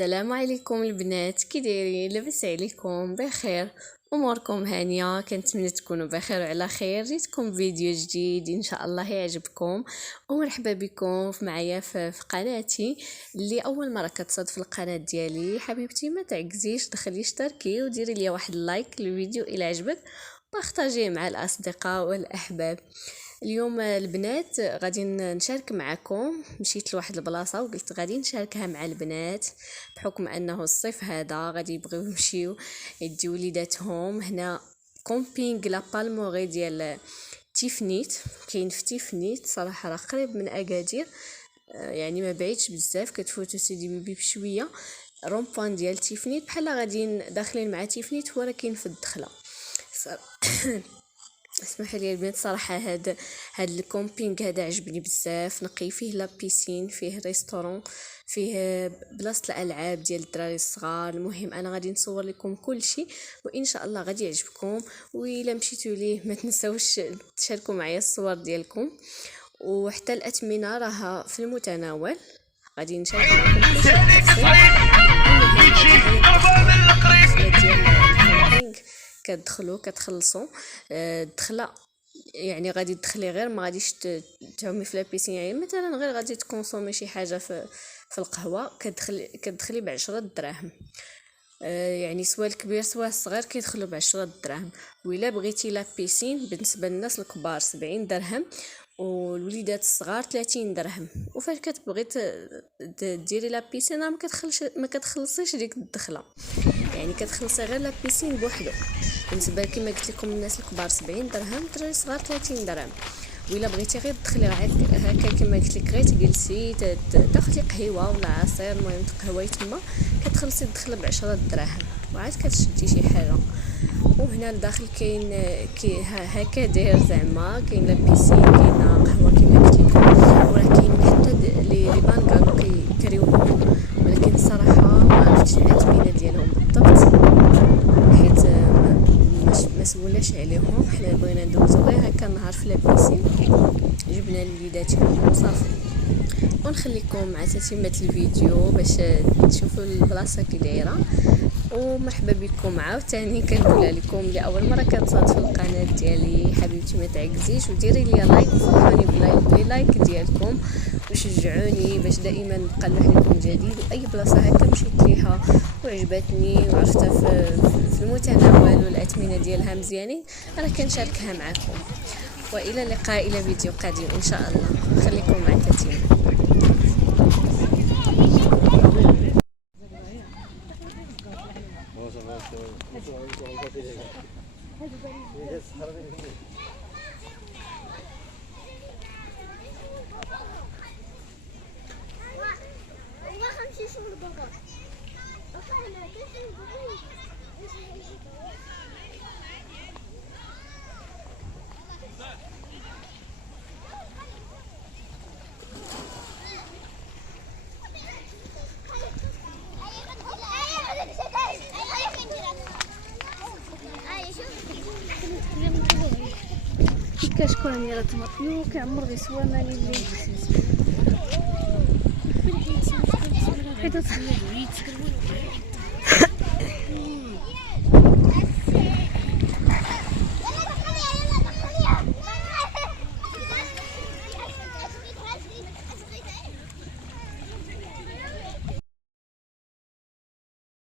السلام عليكم البنات، كي دايرين؟ لاباس عليكم؟ بخير؟ اموركم هانيه؟ كنتمنى تكونوا بخير وعلى خير. جيتكم فيديو جديد ان شاء الله يعجبكم، ومرحبا بكم معايا في قناتي. اللي اول مره كتصادف القناه ديالي حبيبتي ما تعكزيش، دخلي اشتركي وديري لي واحد لايك للفيديو الى عجبك، بارطاجيه مع الاصدقاء والاحباب. اليوم البنات غادي نشارك معكم، مشيت لواحد البلاصه وقلت غادي نشاركها مع البنات بحكم انه الصيف هذا غادي يبغيو يمشيو يديو وليداتهم هنا كومبينغ لا بالموري ديال تيفنيت. كاين في تيفنيت صراحه راه قريب من اكادير، يعني ما بعيدش بزاف، كتفوتو سيدي بيبي بشويه. رومبوان ديال تيفنيت بحال غاديين داخلين مع تيفنيت ولكن في الدخله. اسمح لي البنات، صراحه هاد الكومبينغ هذا عجبني بزاف، نقي فيه لا بيسين، فيه ريستورون، فيه بلاصه الالعاب ديال الدراري الصغار. المهم انا غادي نصور لكم كل شيء وان شاء الله غادي يعجبكم، والا مشيتوا ليه ما تنساوش تشاركوا معايا الصور ديالكم، وحتى الاثمنه راها في المتناول. غادي نشارك معكم كل شيء. كتدخلوا كتخلصوا الدخله، يعني غادي تدخلي غير ما غاديش تعومي في لابيسين. يعني مثلا غير غادي تكونسومي شي حاجه في القهوه كتدخلي ب10 دراهم، يعني سواء الكبير سواء الصغير كيدخلوا ب10 دراهم. وإلا بغيتي لابيسين بالنسبه للناس الكبار 70 درهم والوليدات الصغار 30 درهم. وفاش كتبغي ديري لابيسين ما كتخلصيش ديك الدخله، يعني كتخلصي غير لابيسين بوحدو. بالنسبه كما قلت لكم الناس الكبار 70 درهم، الدراري الصغار 30 درهم. وإلا بغيتي غير تدخلي هكا كما قلت لك غير تجلسي تاخدي قهوه ولا عصير، المهم تقهوي تما، كتخلصي الدخله ب10 دراهم وعاد كتشدي شي حاجه. وهنا لداخل كاين هكا داير زعما كاين لابيسين، كاين قهوه كما قلت لكم، وراه كاين حتى لي بانكارو كيكريوهم، ولكن الصراحه ما عرفتش العتمينه ديالهم بالضبط حيت ما سولناش عليهم. حنا بغينا ندوزو غير هكا نهار في لابيسين، جبنا لوليداتهم وصافي. ونخليكم مع تتمه الفيديو باش تشوفوا البلاصه كي دايره. ومرحبا بكم عاوتاني، كنقولها لكم لاول مره كتصادف القناه ديالي حبيبتي ما تعكزيش وديري لي لايك، وفرحوني بلايك ديالكم وشجعوني باش دائما نبقى نلوح لكم جديد. واي بلاصه هكا مشيت ليها وعجبتني وعرفتها في المتناول والاثمنه ديالها مزيانين انا كنشاركها معكم. والى اللقاء الى فيديو قادم ان شاء الله. خليكم مع تتيمه. كشكون راه تمطيو كيعمر غير سوا مالي اللي حيت